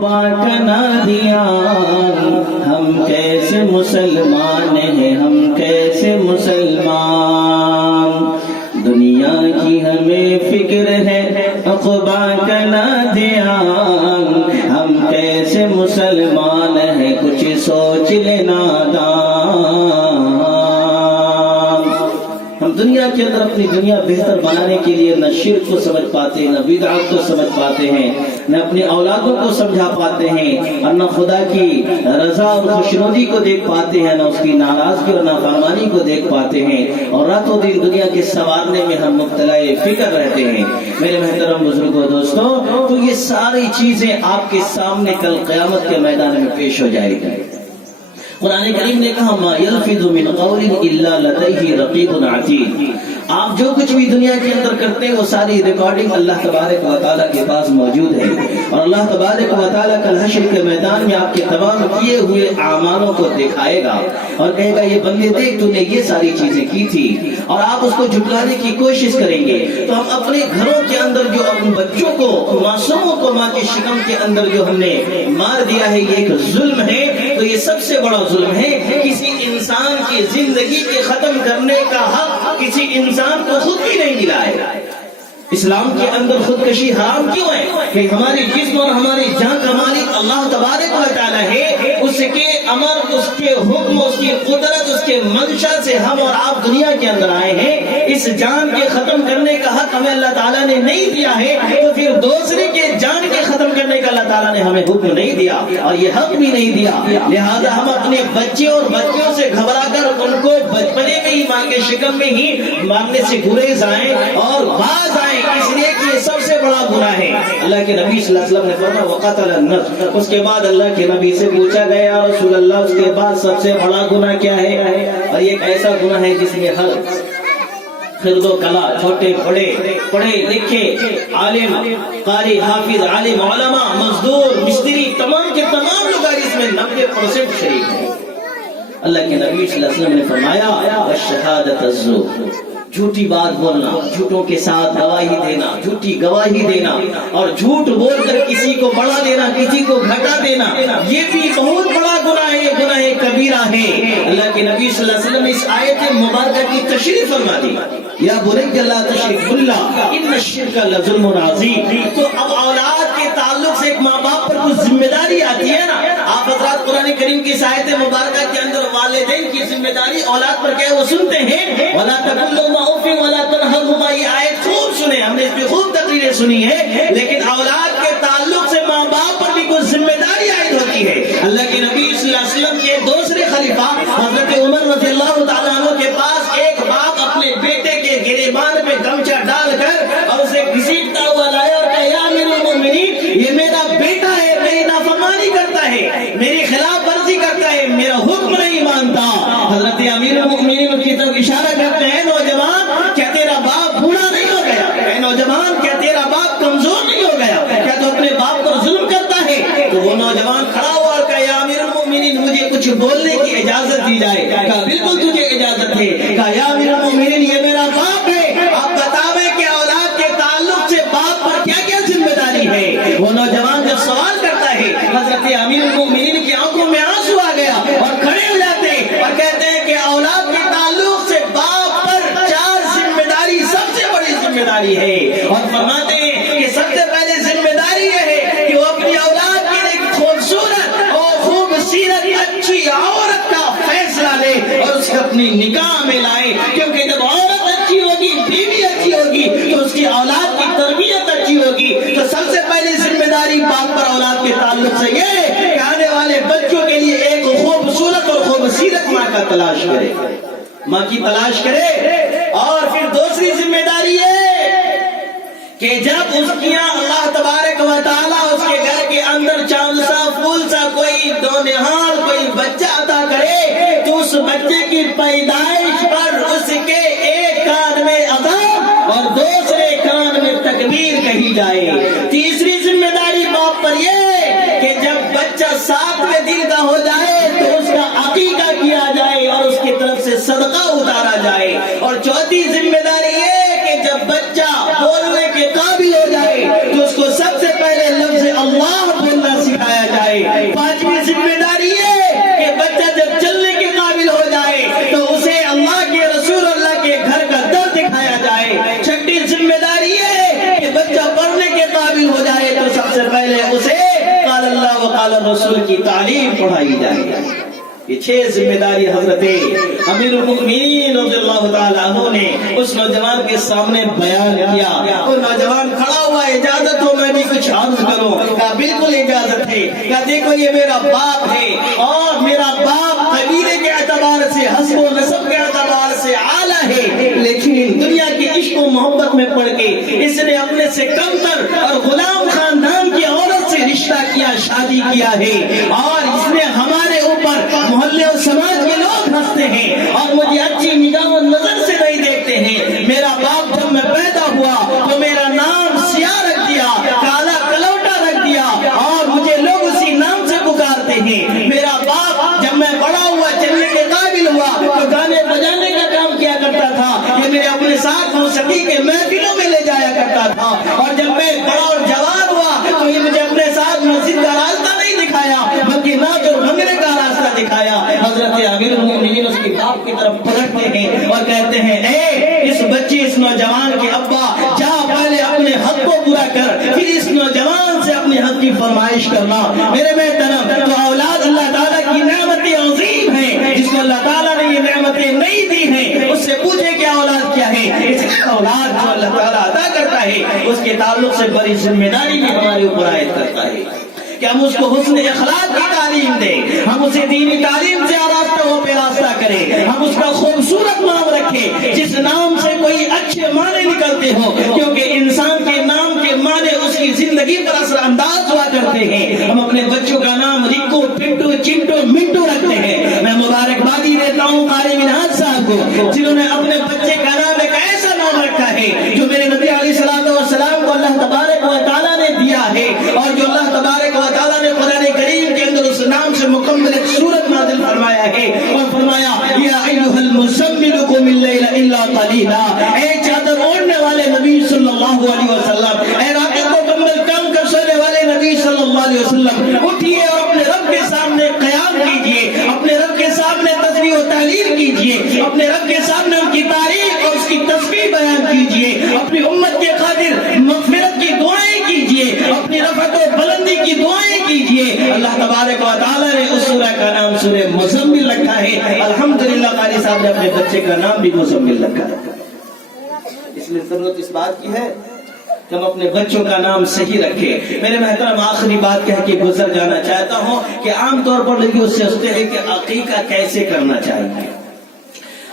بنا دیا ہم کیسے مسلمان ہیں، ہم کیسے مسلمان، دنیا کی ہمیں فکر ہے عقبہ کا نہ دیا، ہم کیسے مسلمان ہیں کچھ سوچ لینا دان۔ ہم دنیا کے اندر اپنی دنیا بہتر بنانے کے لیے نہ شرک کو سمجھ پاتے ہیں، نہ بدعات کو سمجھ پاتے ہیں، نہ اپنی اولادوں کو سمجھا پاتے ہیں، اور نہ خدا کی رضا اور خوشنودی کو دیکھ پاتے ہیں، نہ اس کی ناراضگی اور نافرمانی کو دیکھ پاتے ہیں، اور راتوں دن دنیا کے سنوارنے میں ہم مبتلا فکر رہتے ہیں۔ میرے محترم بزرگوں دوستوں، تو یہ ساری چیزیں آپ کے سامنے کل قیامت کے میدان میں پیش ہو جائے گی۔ قرآن کریم نے کہا ما یلفظ من قول الا لدیہ رقیب عتید، آپ جو کچھ بھی دنیا کے اندر کرتے ہیں وہ ساری ریکارڈنگ اللہ تبارک و تعالیٰ کے پاس موجود ہے، اور اللہ تبارک و تعالیٰ کل حشر کے میدان میں آپ کے تمام کیے ہوئے اعمالوں کو دکھائے گا اور کہے گا یہ بندے دیکھ تو نے یہ ساری چیزیں کی تھی، اور آپ اس کو جھٹلانے کی کوشش کریں گے۔ تو ہم اپنے گھروں کے اندر جو اپنے بچوں کو، معصوموں کو ماں کے شکم کے اندر جو ہم نے مار دیا ہے، یہ ایک ظلم ہے، تو یہ سب سے بڑا ظلم ہے۔ کسی انسان کی زندگی کے ختم کرنے کا حق کسی انسان کو خود بھی نہیں ملا ہے۔ اسلام کے اندر خودکشی حرام کیوں ہے؟ کہ ہماری جسم اور ہماری جان کا مالک اللہ تبارک و تعالیٰ ہے، اس کے امر، اس کے حکم، اس کی قدرت، اس کے منشا سے ہم اور آپ دنیا کے اندر آئے ہیں۔ اس جان کے ختم کرنے کا حق ہمیں اللہ تعالیٰ نے نہیں دیا ہے، تو پھر دوسرے کے جان کے ختم کرنے کا اللہ تعالیٰ نے ہمیں حکم نہیں دیا اور یہ حق بھی نہیں دیا۔ لہذا ہم اپنے بچے اور بچوں سے گھبرا کر ان کو بچپنے میں ہی ماں کے شکم میں ہی مارنے سے گریز آئیں اور باز آئیں، اس لیے کہ یہ سب سے بڑا گناہ ہے۔ اللہ کے نبی صلی اللہ علیہ وسلم نے فرمایا وقتل النفس، اس کے بعد اللہ کے نبی سے پوچھا گیا یا رسول اللہ اس کے بعد سب سے بڑا گناہ کیا ہے؟ اور یہ ایک ایسا گناہ ہے جس میں ہر خرد و کلا، چھوٹے بڑے، پڑھے لکھے، عالم، قاری، حافظ، عالم، علماء، مزدور، مستری، تمام کے تمام لوگ اس میں 90% شریک ہیں۔ اللہ کے نبی صلی اللہ علیہ وسلم نے فرمایا والشہادۃ الزور، جھوٹی بات بولنا، جھوٹوں کے ساتھ گواہی دینا، جھوٹی گواہی دینا، اور جھوٹ بول کر کسی کو بڑھا دینا، کسی کو گھٹا دینا، یہ بھی بہت بڑا گناہ ہے، یہ گناہ کبیرہ ہے۔ اللہ کے نبی صلی اللہ علیہ وسلم نے اس آیت مبارکہ کی تشریح فرما دی، یا بنی لا تشرک باللہ ان الشرک لظلم عظیم۔ تو اب اولاد کے تعلق سے ایک ماں باپ پر کچھ ذمہ داری آتی ہے نا۔ آپ حضرات قرآن کریم کی اس آیت مبارکہ کے اندر والدین کی ذمہ داری اولاد پر کیا ہے وہ سنتے ہیں، وَلَا تَقُلْ لَهُمَا اُفٍّ وَلَا تَنْهَرْهُمَا، یہ آیت خوب سنے، ہم نے اس کی خوب تقریریں سنی ہے، لیکن اولاد کے تعلق سے ماں باپ پر بھی کچھ ذمہ داری عائد ہوتی ہے۔ اللہ کے نبی صلی اللہ علیہ وسلم کے دوسرے خلیفہ حضرت عمر رضی اللہ تعالیٰ عنہ کے پاس ایک باپ اپنے بیٹے کے گریبان میں گمچہ ڈال کر اور اسے گھسیٹتا ہوا لایا اور کہا یا امیر المومنین، یہ میرا بیٹا ہے، میری نافرمانی کرتا ہے، میری خلاف ورزی کرتا ہے، میرا حکم نہیں مانتا۔ حضرت امیر المومنین اس کی طرف اشارہ کرتے ہیں نوجوان کیا تیرا باپ بوڑھا نہیں ہو گیا؟ اے نوجوان کیا تیرا باپ کمزور نہیں ہو گیا؟ کیا تو اپنے باپ پر ظلم کرتا ہے؟ تو وہ نوجوان کھڑا ہوا اور کہا یا امیر المومنین مجھے کچھ بولنے کی اجازت دی جائے۔ کہا بالکل تجھے اجازت ہے۔ کہا یا امیر المومنین یہ میرا باپ ہے، آپ بتاویں کہ اولاد کے تعلق سے باپ پر کیا کیا ذمہ داری ہے؟ وہ نوجوان جب سوال کرتا ہے حضرت امیر المومنین کی آنکھوں میں آنسو آ گیا اور کھڑے ہو جاتے اور کہتے ہیں کہ اولاد کے تعلق سے باپ پر 4 ذمہ داری سب سے بڑی ذمہ داری ہے، اور فرماتے ہیں کہ سب سے پہلے ذمہ داری یہ ہے کہ وہ اپنی اولاد کے لیے خوبصورت اور خوبصورت اچھی عورت کا فیصلہ لے اور اسے اپنی نکاح میں لائے، کیونکہ جب عورت اچھی ہوگی، بیوی اچھی ہوگی، تو اس کی اولاد کی تربیت اچھی ہوگی۔ تو سب سے پہلی ذمہ داری باپ پر اولاد کے تعلق سے یہ ہے کہ آنے والے بچوں کے لیے ایک خوبصورت اور خوبصورت ماں کا تلاش کرے، ماں کی تلاش کرے۔ اور پھر دوسری ذمہ داری ہے کہ جب اس کی اللہ تبارک و تعالیٰ اس کے گھر کے اندر چاند سا پھول سا کوئی دونہال کوئی بچہ عطا کرے تو اس بچے کی پیدائش پر اس کے ایک کان میں اذان اور دوسرے کان میں تکبیر کہی جائے۔ تیسری ذمہ داری باپ پر یہ کہ جب بچہ 7ویں دن کا ہو جائے تو اس کا عقیقہ کیا جائے اور اس کی طرف سے صدقہ اتارا جائے۔ اور چوتھی ذمہ داری یہ کہ جب بچہ بولنے کے قابل ہو جائے تو اس کو سب سے پہلے لفظ اللہ بولنا سکھایا قال اللہ و قال الرسول کی تعلیم پڑھائی جائے. یہ 6 ذمہ داری حضرت امیر المؤمنین رضی اللہ تعالیٰ عنہ نے اس نوجوان کے سامنے بیان کیا. اور نوجوان کھڑا ہوا, اجازت ہو میں بھی کچھ عرض کروں؟ کہا بالکل اجازت ہے. کہا دیکھو یہ میرا باپ ہے اور میرا باپ قبیلے کے اعتبار سے, حسب و نسب کے اعتبار سے اعلیٰ ہے, لیکن دنیا کی عشق و محبت میں پڑ کے اس نے اپنے سے کمتر اور غلام خاندان کی عورت سے رشتہ کیا, شادی کیا ہے, اور اس نے ہمارے اوپر محلے اور سماج کے لوگ ہنستے ہیں اور مجھے اچھی نگاہ و نظر سے نہیں دیکھتے ہیں. میرا باپ جب میں پیدا ہوا تو میرا نام سیاہ رکھ دیا, کالا کلوٹا رکھ دیا, اور مجھے لوگ اسی نام سے پکارتے ہیں. میرا باپ جب میں بڑا ہوا, چلنے کے قابل ہوا, تو گانے بجانے کا کام کیا کرتا تھا. یہ میرے اپنے ساتھ موسیقی کے محفلوں میں لے جایا کرتا تھا, اور جب میں بڑا اور جوان ہوا تو یہ مجھے اپنے ساتھ مسجد کا راستہ نہیں دکھایا بلکہ ناچ اور بھنگڑے کا راستہ دکھایا. حضرت امیر المؤمنین اس کے باپ کی طرف پلٹتے ہیں اور کہتے ہیں اے اس بچے, اس نوجوان کے ابا, جا پہلے اپنے حق کو پورا کر, پھر اس نوجوان سے اپنے حق کی فرمائش کرنا. میرے محترم, تو اولاد اللہ تعالیٰ کی نعمت عظیم ہے. جس کو اللہ تعالیٰ نے یہ نعمتیں نہیں دی ہیں اس سے پوچھے کہ اولاد کیا ہے. اس اولاد جو اللہ تعالیٰ عطا کرتا ہے اس کے تعلق سے بڑی ذمہ داری بھی ہمارے اوپر عائد کرتا ہے کہ ہم اس کو حسن اخلاق کی تعلیم دیں, ہم اسے دینی تعلیم سے آراستہ ہو پہ راستہ کریں, ہم اس کا خوبصورت نام رکھیں جس نام سے کوئی اچھے معنی نکلتے ہو, کیونکہ انسان کے نام کے معنی اس کی زندگی پر اثر انداز ہوا کرتے ہیں. ہم اپنے بچوں کا نام رکو, پنٹو, چنٹو, منٹو رکھتے ہیں. میں مبارکبادی دیتا ہوں قاری منہاج صاحب کو جنہوں نے اپنے بچے کا نام ایک ایسا نام رکھا ہے جو میرے نبی علیہ الصلوۃ والسلام کو اللہ تبارک و تعالیٰ نے دیا ہے, اور جو اللہ تبارک و تعالیٰ نے قرآن کریم کے اندر اس نام سے مکمل ایک سورت نازل فرمایا ہے, اور فرمایا یا ایھا المزمل قم اللیل الا قلیلا, اے چادر اوڑھنے والے نبی صلی اللہ علیہ وسلم, اے رات کو کمبل کام کر سونے والے نبی صلی اللہ علیہ وسلم, اٹھیے اور اپنے رب کے سامنے قیام کیجئے, اپنے رب کے سامنے تسبیح و تحلیل کیجئے, اپنے رب کے سامنے ان کی تعریف اور اس کی تسبیح بیان کیجئے, اپنی امت کے خاطر مغفرت کی دعائیں کیجئے, اپنی رفعت و بلندی کی دعائیں کیجئے. اللہ تبارک و تعالیٰ نے اس سورہ کا نام سورہ مزمل رکھا ہے. الحمدللہ قاری صاحب نے اپنے بچے کا نام بھی مزمل رکھا ہے. اس لیے ضرورت اس بات کی ہے کہ ہم اپنے بچوں کا نام صحیح رکھیں. میرے محترم, آخری بات کہہ کے گزر جانا چاہتا ہوں کہ عام طور پر لوگ اس سے سوچتے ہیں کہ عقیقہ کیسے کرنا چاہیے.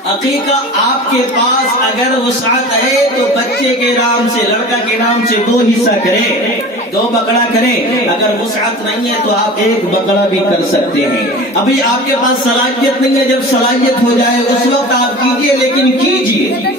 عقیقہ آپ کے پاس اگر وسعت ہے تو بچے کے نام سے, لڑکا کے نام سے 2 حصہ کریں, 2 بکرا کریں. اگر وسعت نہیں ہے تو آپ 1 بکرا بھی کر سکتے ہیں. ابھی آپ کے پاس صلاحیت نہیں ہے, جب صلاحیت ہو جائے اس وقت آپ کیجئے, لیکن کیجئے,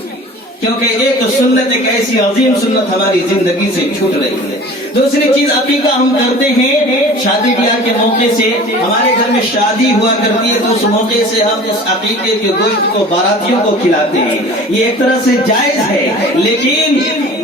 کیونکہ ایک سنت, ایک ایسی عظیم سنت ہماری زندگی سے چھوٹ رہی ہے. دوسری چیز, عقیقہ ہم کرتے ہیں شادی بیاہ کے موقع سے. ہمارے گھر میں شادی ہوا کرتی ہے تو اس موقع سے ہم اس عقیقے کے گوشت کو باراتیوں کو کھلاتے ہیں. یہ ایک طرح سے جائز ہے, لیکن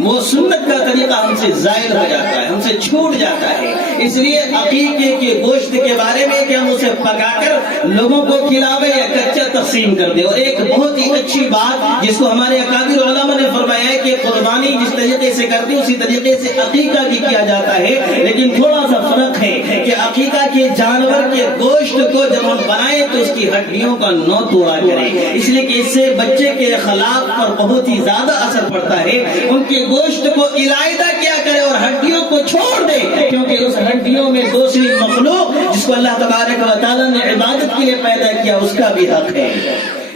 وہ سنت کا طریقہ ہم سے زائل ہو جاتا ہے, ہم سے چھوٹ جاتا ہے. اس لیے عقیقے کے گوشت کے بارے میں کہ ہم اسے پکا کر لوگوں کو کھلاوے یا کچا تقسیم کر دے. اور ایک بہت ہی اچھی بات جس کو ہمارے اکابر علماء نے فرمایا ہے کہ قربانی جس طریقے سے کرتے اسی طریقے سے عقیقہ بھی کیا جاتا ہے, لیکن تھوڑا سا فرق ہے کہ عقیقہ کے جانور کے گوشت کو جب ہم بنائیں تو اس کی ہڈیوں کا نہ توڑا کریں, اس لیے کہ اس سے بچے کے اخلاق پر بہت ہی زیادہ اثر پڑتا ہے. ان کے گوشت کو علیحدہ کیا کرے اور ہڈیوں کو چھوڑ دے, کیونکہ اس ہڈیوں میں دوسری مخلوق جس کو اللہ تبارک و تعالیٰ نے عبادت کے لیے پیدا کیا اس کا بھی حق ہے.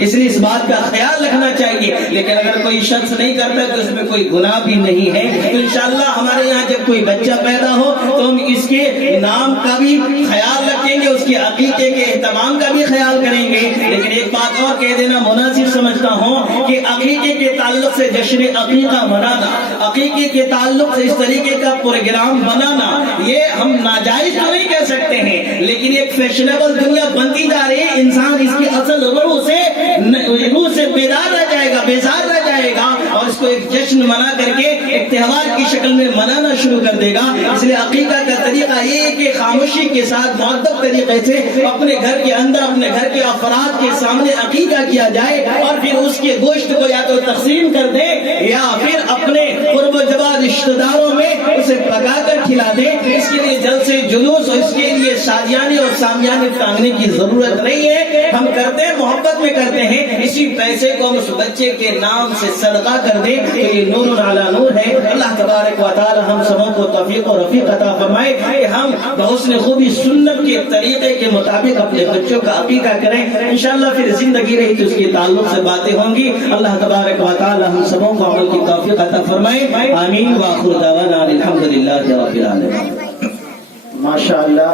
اس لیے اس بات کا خیال رکھنا چاہیے. لیکن اگر کوئی شخص نہیں کرتا تو اس میں کوئی گناہ بھی نہیں ہے. تو انشاءاللہ ہمارے یہاں جب کوئی بچہ پیدا ہو تو ہم اس کے نام کا بھی خیال رکھیں گے, اس کے عقیقے کے اہتمام کا بھی خیال کریں گے. لیکن ایک بات اور کہہ دینا مناسب سمجھتا ہوں کہ عقیقے کے تعلق سے جشن عقیقہ منانا, عقیقے کے تعلق سے اس طریقے کا پروگرام بنانا, یہ ہم ناجائز تو نہیں کہہ سکتے ہیں, لیکن ایک فیشنیبل دنیا بنتی جا رہی ہے. انسان اس کی اصل روح سے بیدار رہ جائے گا, بیزار رہ جائے گا, اور اس کو ایک جشن منا کر کے ایک تہوار کی شکل میں منانا شروع کر دے گا. اس لیے عقیقہ کا طریقہ یہ ہے کہ خاموشی کے ساتھ مؤدب طریقے سے اپنے گھر کے اندر اپنے گھر کے افراد کے سامنے عقیقہ کیا جائے, اور پھر اس کے گوشت کو یا تو تقسیم کر دے یا پھر اپنے قرب و جوار رشتہ داروں میں اسے پکا کر کھلا دیں. اس کے لیے جلسے جلوس اور اس کے لیے شادیانے اور سامیانے ٹانگنے کی ضرورت نہیں ہے. ہم کرتے ہیں محبت میں کرتے ہیں. اسی پیسے کو ہم اس بچے کے نام سے صدقہ کر دیں تو یہ نور علی نور ہے. اللہ تبارک و تعالی ہم سبوں کو توفیق و رفیق عطا فرمائے کہ ہم بحسن خوبی سنت کے طریقے کے مطابق اپنے بچوں کا عقیقہ کریں. انشاءاللہ پھر زندگی رہی تو اس کے تعلق سے باتیں ہوں گی. اللہ تبارک و تعالی ہم سبوں کو عمل کی توفیق عطا فرمائے. آمین. وآخر دعوانا الحمدللہ رب العالمین. ماشاءاللہ.